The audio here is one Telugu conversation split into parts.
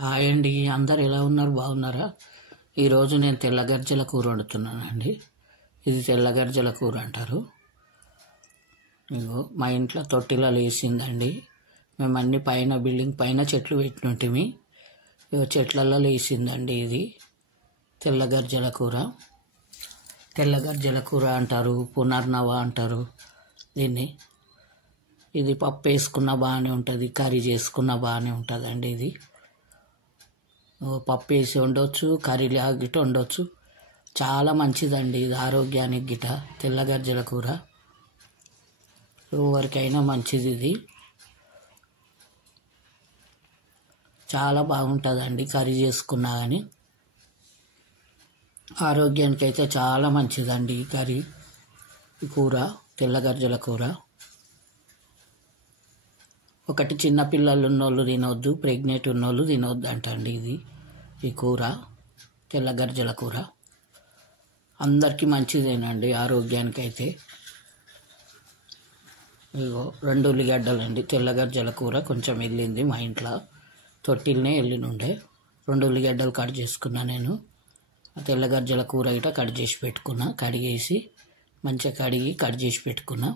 హాయ్ అండి, అందరు ఎలా ఉన్నారు? బాగున్నారా? ఈరోజు నేను తెల్లగర్జల కూర వండుతున్నానండి. ఇది తెల్లగర్జల కూర అంటారు. ఇగో మా ఇంట్లో తొట్టిలో లేచిందండి. మేము అన్ని పైన బిల్డింగ్ పైన చెట్లు పెట్టినట్టుమి. ఇగో చెట్లలో లేచిందండి. ఇది తెల్లగర్జల కూర. తెల్లగర్జల కూర అంటారు, పునర్నవ అంటారు దీన్ని. ఇది పప్పు వేసుకున్న బాగానే ఉంటుంది, కర్రీ చేసుకున్న బాగానే ఉంటుందండి. ఇది పప్పు వేసి వండవచ్చు, కర్రీలా గిట్ట వండవచ్చు. చాలా మంచిదండి ఇది ఆరోగ్యానికి గిట. తెల్లగర్జల కూర ఎవరికైనా మంచిది. ఇది చాలా బాగుంటుందండి కర్రీ చేసుకున్నా కానీ. ఆరోగ్యానికి అయితే చాలా మంచిదండి ఈ కర్రీ, ఈ కూర, తెల్లగర్జల కూర. ఒకటి చిన్నపిల్లలు ఉన్నోళ్ళు తినొద్దు, ప్రెగ్నెంట్ ఉన్నోళ్ళు తినొద్దు అంటండి ఇది. ఈ కూర తెల్లగర్జల కూర అందరికీ మంచిదేనండి ఆరోగ్యానికి అయితే. ఇగో 2 ఉల్లిగడ్డలండి. తెల్లగర్జల కూర కొంచెం వెళ్ళింది మా ఇంట్లో, తొట్టిల్నే వెళ్ళినుండే. 2 ఉల్లిగడ్డలు కట్ చేసుకున్నా నేను. ఆ తెల్లగర్జల కూర గిట కట్ చేసి పెట్టుకున్నా. కడిగేసి మంచిగా కడిగి కట్ చేసి పెట్టుకున్నా.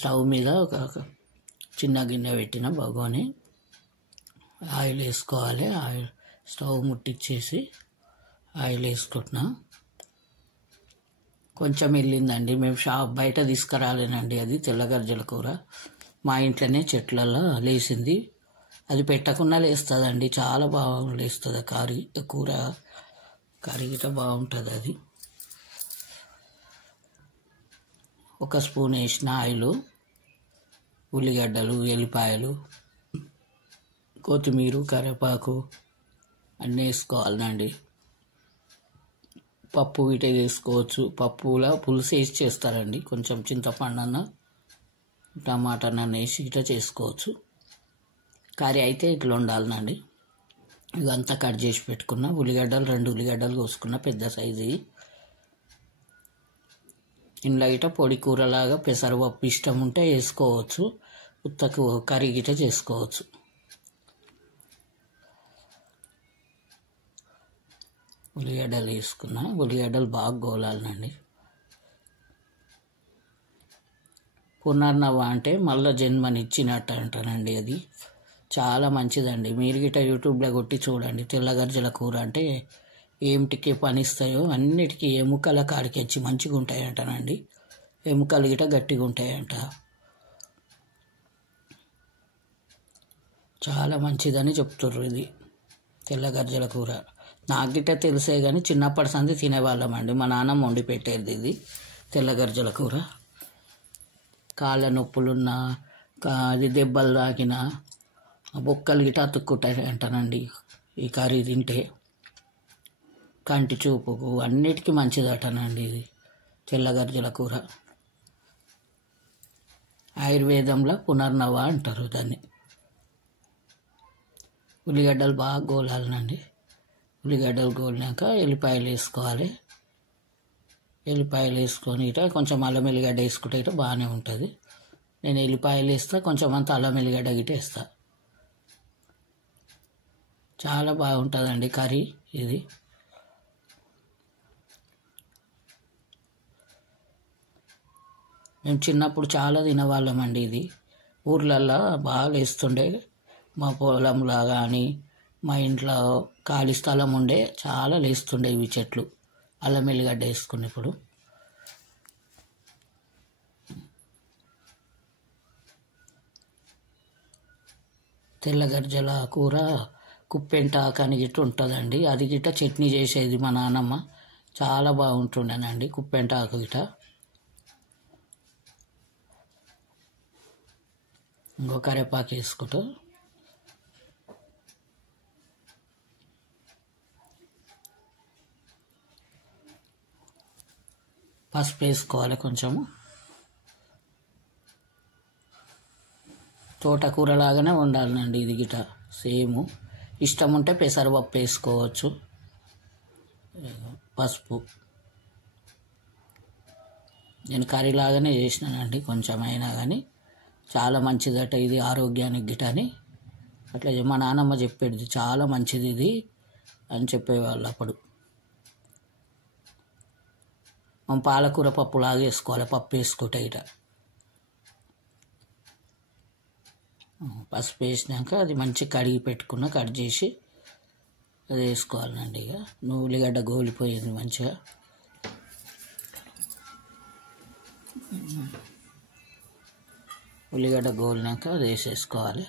స్టవ్ మీద ఒక చిన్న గిన్నె పెట్టిన బగోని. ఆయిల్ వేసుకోవాలి. ఆయిల్ స్టవ్ ముట్టించేసి ఆయిల్ వేసుకుంటున్నా. కొంచెం వెళ్ళిందండి. మేము బయట తీసుకురాలేనండి. అది తెల్లగర్జల కూర మా ఇంట్లోనే చెట్లలో లేచింది. అది పెట్టకుండా లేస్తుందండి. చాలా బాగా లేస్తుంది కూర. కర్రీ గిట్ట బాగుంటుంది. అది 1 స్పూన్ వేసిన ఆయిల్, ఉల్లిగడ్డలు, ఎల్లిపాయలు, కొత్తిమీర, కరివేపాకు అన్నీ వేసుకోవాలండి. పప్పు గిట్ట వేసుకోవచ్చు. పప్పులా పులుసు వేసి చేస్తారండి. కొంచెం చింతపండు అన్న టమాటా అన్న వేసి గిట్ట చేసుకోవచ్చు. కర్రీ అయితే ఇట్లా ఉండాలండి. ఇదంతా కట్ చేసి పెట్టుకున్న ఉల్లిగడ్డలు, 2 ఉల్లిగడ్డలు కోసుకున్న పెద్ద సైజు. ఇంట్లో గిట్ట పొడి కూరలాగా పెసరపప్పు ఇష్టం ఉంటే వేసుకోవచ్చు. ఉత్తకు కర్రీ గిట్ట చేసుకోవచ్చు. ఉల్లిగడ్డలు వేసుకున్నా. ఉల్లిగడ్డలు బాగా గోలాలండి. పునర్నవ అంటే మళ్ళా జన్మనిచ్చినట్టు అంటానండి. అది చాలా మంచిదండి. మీరు గిట్ట యూట్యూబ్లో కొట్టి చూడండి. తెల్లగర్జల కూర అంటే ఏమిటికి పనిస్తాయో అన్నిటికీ ఎముకల కాడికి వచ్చి మంచిగా ఉంటాయంటానండి. ఎముకలు గిట్ట గట్టిగా ఉంటాయంట. చాలా మంచిదని చెప్తుర్రు ఇది తెల్లగర్జల కూర. నాకు గిట్ట తెలిసే కానీ చిన్నప్పటి సంది తినేవాళ్ళమండి. మా నాన్నమ్మ వండి పెట్టేది ఇది తెల్లగర్జల కూర. కాళ్ళ నొప్పులున్నా, అది దెబ్బలు తాకిన బొక్కలు గిట్ట అతుక్కుంటాయి అంటానండి ఈ కర్రీ తింటే. కంటి చూపుకు అన్నిటికీ మంచిదటనండి ఇది తెల్లగర్జల కూర. ఆయుర్వేదంలో పునర్నవ అంటారు దాన్ని. ఉల్లిగడ్డలు బాగా గోలాలనండి. ఉల్లిగడ్డలు గోలినాక ఎల్లిపాయలు వేసుకోవాలి. ఎల్లిపాయలు వేసుకొని ఇట కొంచెం అల్లం ఎల్లిగడ్డ వేసుకుంటే ఇట బాగానే ఉంటుంది. నేను ఎల్లిపాయలు వేస్తా, కొంచెం అంత అల్లం ఎల్లిగడ్డ గిట్ట వేస్తా. చాలా బాగుంటుందండి కర్రీ ఇది. మేము చిన్నప్పుడు చాలా తినేవాళ్ళమండి. ఇది ఊర్లల్లో బాగా వేస్తుండే. మా పొలంలో కానీ మా ఇంట్లో ఖాళీ స్థలం ఉండే, చాలా లేస్తుండే ఇవి చెట్లు. అల్లం ఎల్లిగడ్డ వేసుకున్నప్పుడు తెల్లగర్జల కూర కుప్పెంటాకు అని గిట్ట ఉంటుందండి. అది గిట్ట చట్నీ చేసేది మా నాన్నమ్మ. చాలా బాగుంటుండేనండి కుప్పెంటాకు గిట్ట. ఇంకో కరివేపాకు వేసుకుంటూ పసుపు వేసుకోవాలి కొంచెము. తోటకూర లాగానే వండాలండి ఇది గిట సేమ్. ఇష్టం ఉంటే పెసరపప్పు వేసుకోవచ్చు. పసుపు నేను కర్రీ లాగానే చేసినానండి. కొంచెం అయినా కానీ చాలా మంచిదట ఇది ఆరోగ్యానికి గిట అని అట్లా మా నాన్నమ్మ చెప్పేది, చాలా మంచిది ఇది అని చెప్పేవాళ్ళు అప్పుడు. మనం పాలకూర పప్పులాగా వేసుకోవాలి, పప్పు వేసుకుంటే ఇట. పసుపు వేసినాక అది మంచిగా కడిగి పెట్టుకున్న కట్ చేసి అది వేసుకోవాలండి. ఇక ఉల్లిగడ్డ గోలిపోయింది మంచిగా. ఉల్లిగడ్డ గోలినాక అది వేసేసుకోవాలి.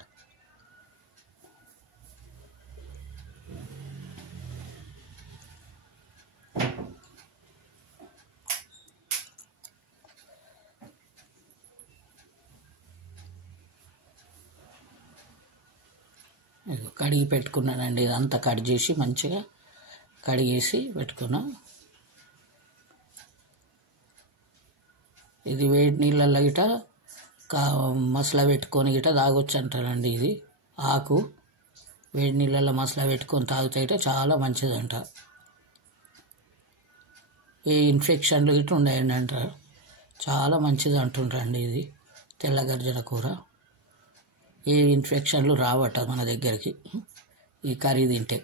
కడిగి పెట్టుకున్నానండి, ఇదంతా కట్ చేసి మంచిగా కడిగేసి పెట్టుకున్నాం. ఇది వేడి నీళ్ళల్లో గిట మసాలా పెట్టుకొని గిట తాగొచ్చు అంటారండి. ఇది ఆకు వేడి నీళ్ళల్లో మసాలా పెట్టుకొని తాగితే చాలా మంచిదంట. ఏ ఇన్ఫెక్షన్లు గిట్ట ఉన్నాయండి అంటారు, చాలా మంచిది అంటుంటారండి. ఇది తెల్ల గర్జల కూర ఏ ఇన్ఫెక్షన్లు రావట మన దగ్గరికి ఈ కర్రీ తింటే.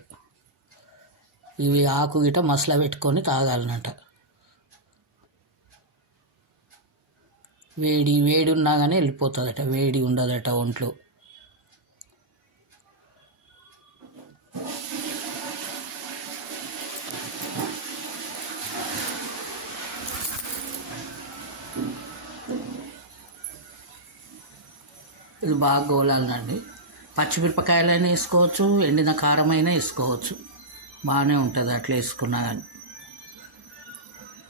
ఇవి ఆకు గిట మసాలా పెట్టుకొని తాగాలన్నట. వేడి ఉన్నా కానీ వెళ్ళిపోతుందట, వేడి ఉండదట ఒంట్లో. ఇది బాగా గోలాలండి. పచ్చిమిరపకాయలైనా వేసుకోవచ్చు, ఎండిన కారమైనా వేసుకోవచ్చు, బాగానే ఉంటుంది అట్లా వేసుకున్నా కానీ.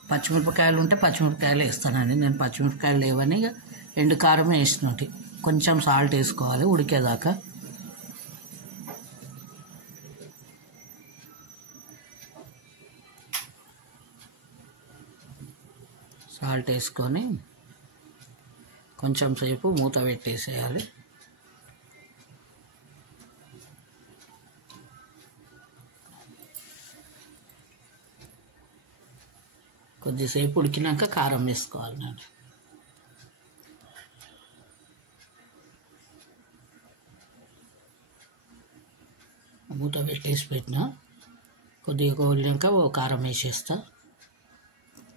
పచ్చిమిరపకాయలు ఉంటే పచ్చిమిరపకాయలు వేస్తానండి. నేను పచ్చిమిరపకాయలు లేవని ఎండు కారమే వేసినట్టు. కొంచెం సాల్ట్ వేసుకోవాలి ఉడికేదాకా. సాల్ట్ వేసుకొని కొంచెం సేపు మూత పెట్టేసేయాలి. కొద్దిసేపు ఉడికినాక కారం వేసుకోవాలి. నేను మూత పెట్టిన కొద్దిగా గోలినాక కారం వేసేస్తా.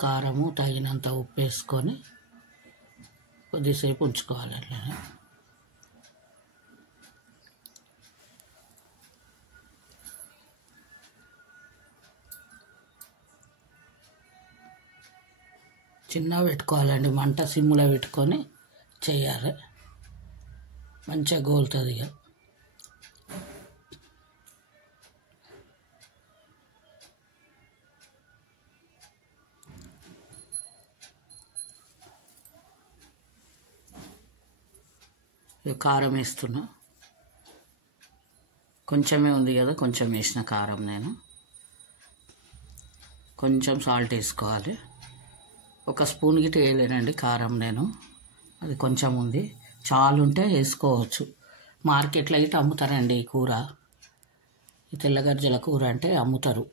కారము తగినంత ఉప్పు వేసుకొని కొద్దిసేపు ఉంచుకోవాలి అట్లా. చిన్నగా పెట్టుకోవాలండి, మంట సిమ్లో పెట్టుకొని చేయాలి, మంచిగా గోలుతుంది. ఇక కారం వేస్తున్నా, కొంచెమే ఉంది కదా, కొంచెం వేసిన కారం. నేను కొంచెం సాల్ట్ వేసుకోవాలి. ఒక స్పూన్ గిట్ట వేయలేనండి కారం నేను, అది కొంచెం ఉంది. చాలు ఉంటే వేసుకోవచ్చు. మార్కెట్లో గిట్ట అమ్ముతారండి ఈ కూర, ఈ తెల్లగర్జల కూర అంటే అమ్ముతారు.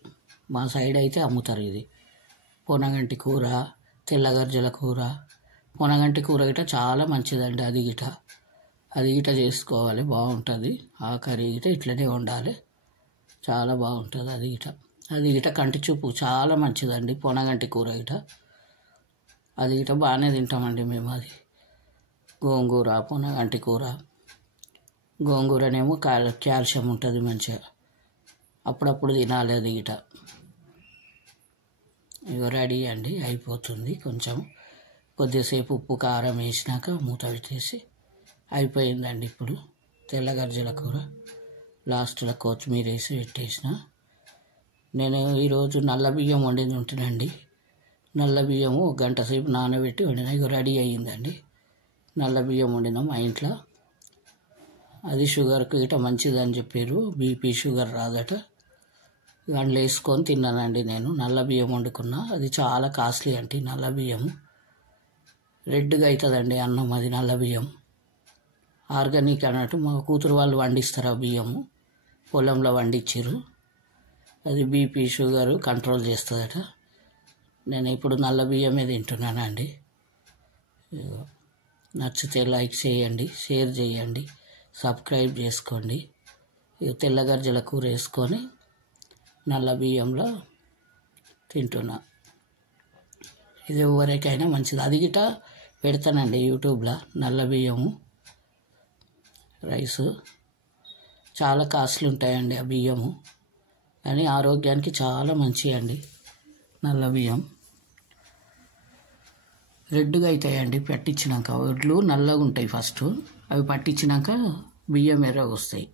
మా సైడ్ అయితే అమ్ముతారు. ఇది పొనగంటి కూర, తెల్లగర్జల కూర. పొనగంటి కూర గిట్ట చాలా మంచిదండి. అది గిట్ట చేసుకోవాలి, బాగుంటుంది. ఆ కర్రీ గిట్ట ఇట్లనే వండాలి, చాలా బాగుంటుంది. అది గిట్ట కంటి చూపు చాలా మంచిదండి. పొనగంటి కూర గిట్ట అది గిట్ట బాగానే తింటామండి మేము. అది గోంగూర, పొనగంటి కూర. గోంగూరనేమో కాల్షియం ఉంటుంది మంచిగా, అప్పుడప్పుడు తినాలి. అది గిట్ట ఇక రెడీ అండి, అయిపోతుంది. కొంచెం కొద్దిసేపు ఉప్పు కారం వేసినాక మూత పెట్టేసి అయిపోయిందండి. ఇప్పుడు తెల్లగర్జల కూర లాస్ట్లో కొత్తిమీర వేసి పెట్టేసిన. నేను ఈరోజు నల్ల బియ్యం వండింది ఉంటున్నాండి. నల్ల బియ్యము 1 గంట సేపు నానబెట్టి వండిన. ఇక రెడీ అయ్యిందండి. నల్ల బియ్యం వండినాం మా ఇంట్లో. అది షుగర్కి గిట్ట మంచిదని చెప్పారు, బీపీ షుగర్ రాదట. అందులో వేసుకొని తిన్నానండి నేను. నల్ల బియ్యం వండుకున్నా, అది చాలా కాస్ట్లీ అంటే నల్ల బియ్యము. రెడ్గా అవుతుందండి అన్నం, అది నల్ల బియ్యం. ఆర్గానిక్ అన్నట్టు మా కూతురు వాళ్ళు పండిస్తారు ఆ బియ్యము, పొలంలో పండించారు. అది బీపీ షుగరు కంట్రోల్ చేస్తుందట. నేను ఇప్పుడు నల్ల బియ్యమే తింటున్నానండి. నచ్చితే లైక్ చేయండి, షేర్ చేయండి, సబ్స్క్రైబ్ చేసుకోండి. ఇక తెల్ల గర్జల కూర వేసుకొని నల్ల బియ్యంలో తింటున్నా. ఇది ఎవరికైనా మంచిది. అది గిట పెడతానండి యూట్యూబ్లో. నల్ల బియ్యము రైసు చాలా కాస్ట్లీ ఉంటాయండి ఆ బియ్యము, కానీ ఆరోగ్యానికి చాలా మంచివి అండి. నల్ల బియ్యం రెడ్గా అవుతాయండి పట్టించినాక. ఒడ్లు నల్లగా ఉంటాయి ఫస్ట్, అవి పట్టించినాక బియ్యం ఎర్రగా వస్తాయి.